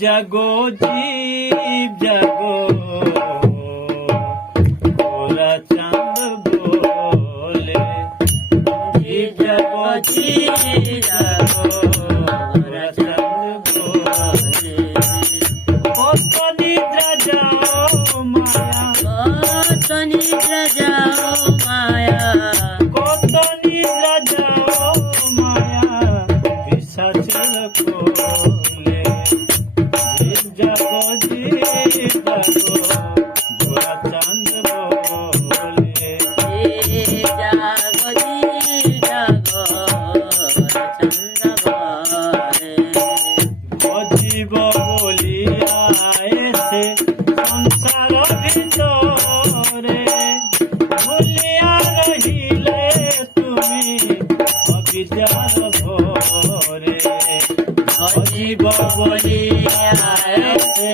জাগো জীব জাগো, ওরা চাঁদ বলে। জীব জাগো জীব জাগো, ওরা চাঁদ বলে। কত নিদ্রা যাও মায়া, কত নিদ্রা যাও মায়া, কত নিদ্রা যাও মায়া, পিশাচের কোলে। জীব জাগো জীব জাগো, ওরা চাঁদ বলে। জাগো জাগো চন্দ্র বলে। অজীব বলিয়া এসে সংসার ভিতরে, ভুলিয়া রহিলে তুমি অবিদ্যার ভরে। অজীব বলিয়া এসে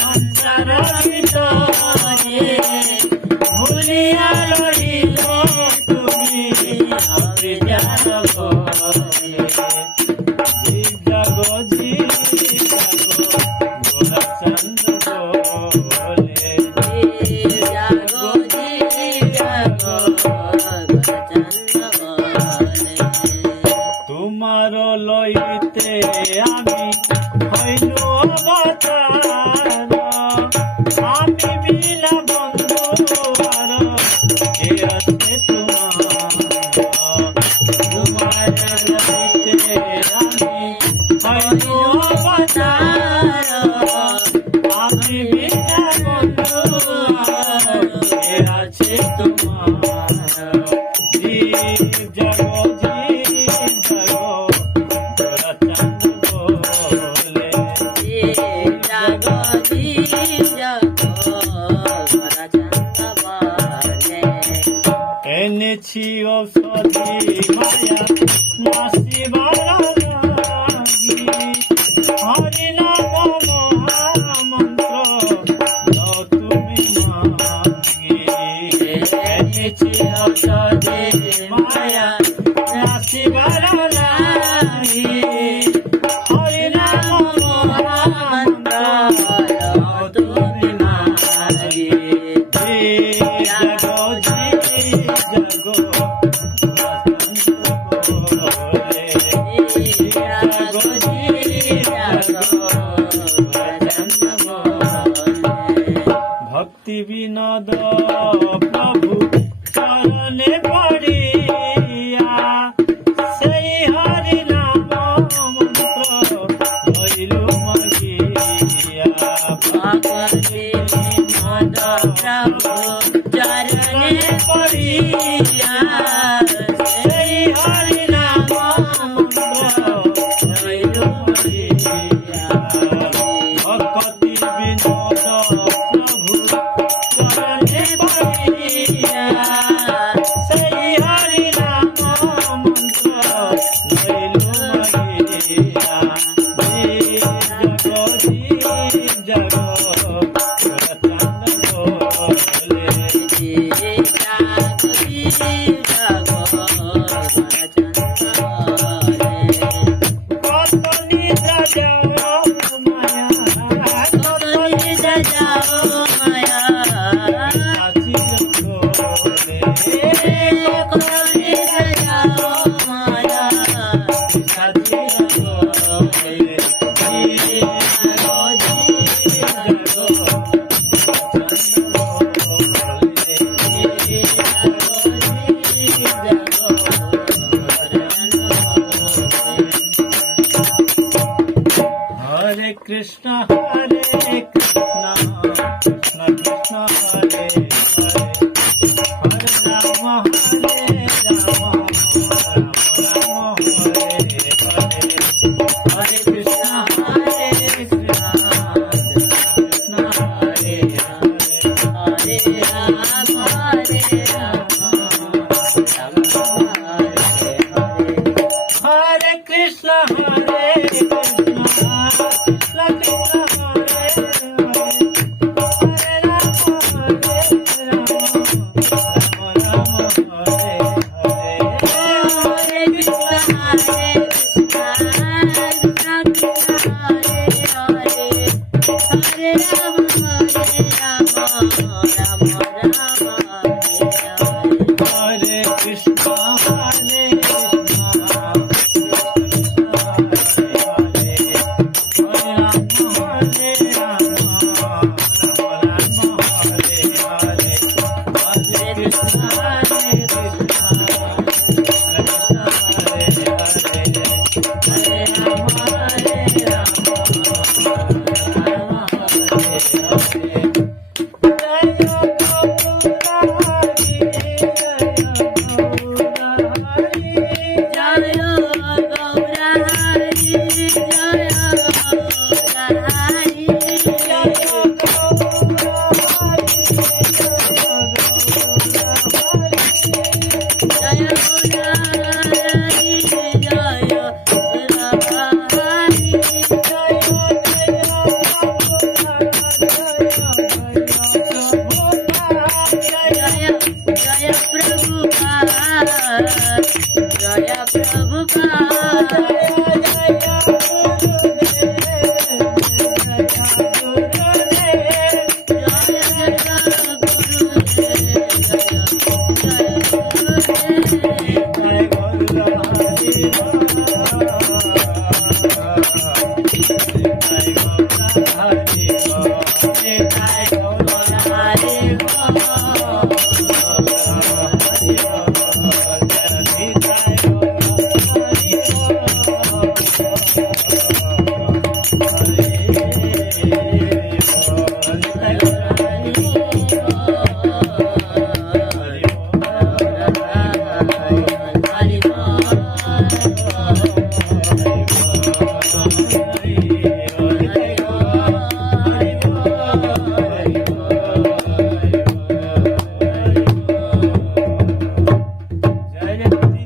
সংসার ভিতরে, ভুলিয়া রহিলে তুমি অবিদ্যার ভরে। জীব জাগো জীব জাগো, ওরা চাঁদ বলে। জাগো জাগো চন্দ্র বলে। তোমার লইতে আমি হইনু অবতার, আমি বিনা বন্ধু আর কে আছে তোমার। তোমার লইতে আমি হইনু অবতার, আমি বিনা বন্ধু আর কে আছে তোমার। জীব জাগো জীব জাগো, ওরা চাঁদ বলে। জাগো জাগো চন্দ্র বলে। এনেছি ঔষধি মায়া নাসিবার লাগি, হরি নাম মহামন্ত্র দাও তুমি মাগি। এনেছি ঔষধি মায়া নাসিবার লাগি, হরি নাম মহামন্ত্র দাও তুমি মাগি। জাগো জীব জাগো, ওরা চাঁদ বলে। জাগো জীব জাগো, ওরা চাঁদ বলে। ভক্তি বিনোদ প্রভু চরণে পড়িয়া, সেই হরি নাম মন্ত্র লইলু মাগিয়া। ভক্তি বিনোদ প্রভু চরণে পড়িয়া, সেই হরি নাম মন্ত্র লইলু মাগিয়া। ভক্তি বিনোদ প্রভু চরণে পড়িয়া, সেই হরি নাম মন্ত্র লইলু মাগিয়া। জীব জাগো জীব জাগো, ওরা চাঁদ বলে। জাগো জাগো চন্দ্র বলে। কত নিদ্রা যাও মায়া, কত নিদ্রা যাও মায়া, সাচির কোলে। কত নিদ্রা যাও মায়া, সাচির কোলে। জাগো জীব জাগো, হরে কৃষ্ণ হরে কৃষ্ণ, কৃষ্ণ কৃষ্ণ হরে হরে, হরে রাম হরে রাম, রাম রাম হরে হরে। হরে কৃষ্ণ হরে কৃষ্ণ, কৃষ্ণ হরে হরে, হরে রাম হরে রাম, রাম রাম হরে হরে। হরে কৃষ্ণ হরে কৃষ্ণ, কৃষ্ণ কৃষ্ণ হরে হরে, হরে রাম হরে রাম, রাম রাম হরে হরে। হরে কৃষ্ণ হরে কৃষ্ণ, কৃষ্ণ কৃষ্ণ হরে হরে,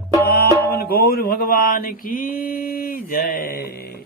पुकार गौर भगवान की जय।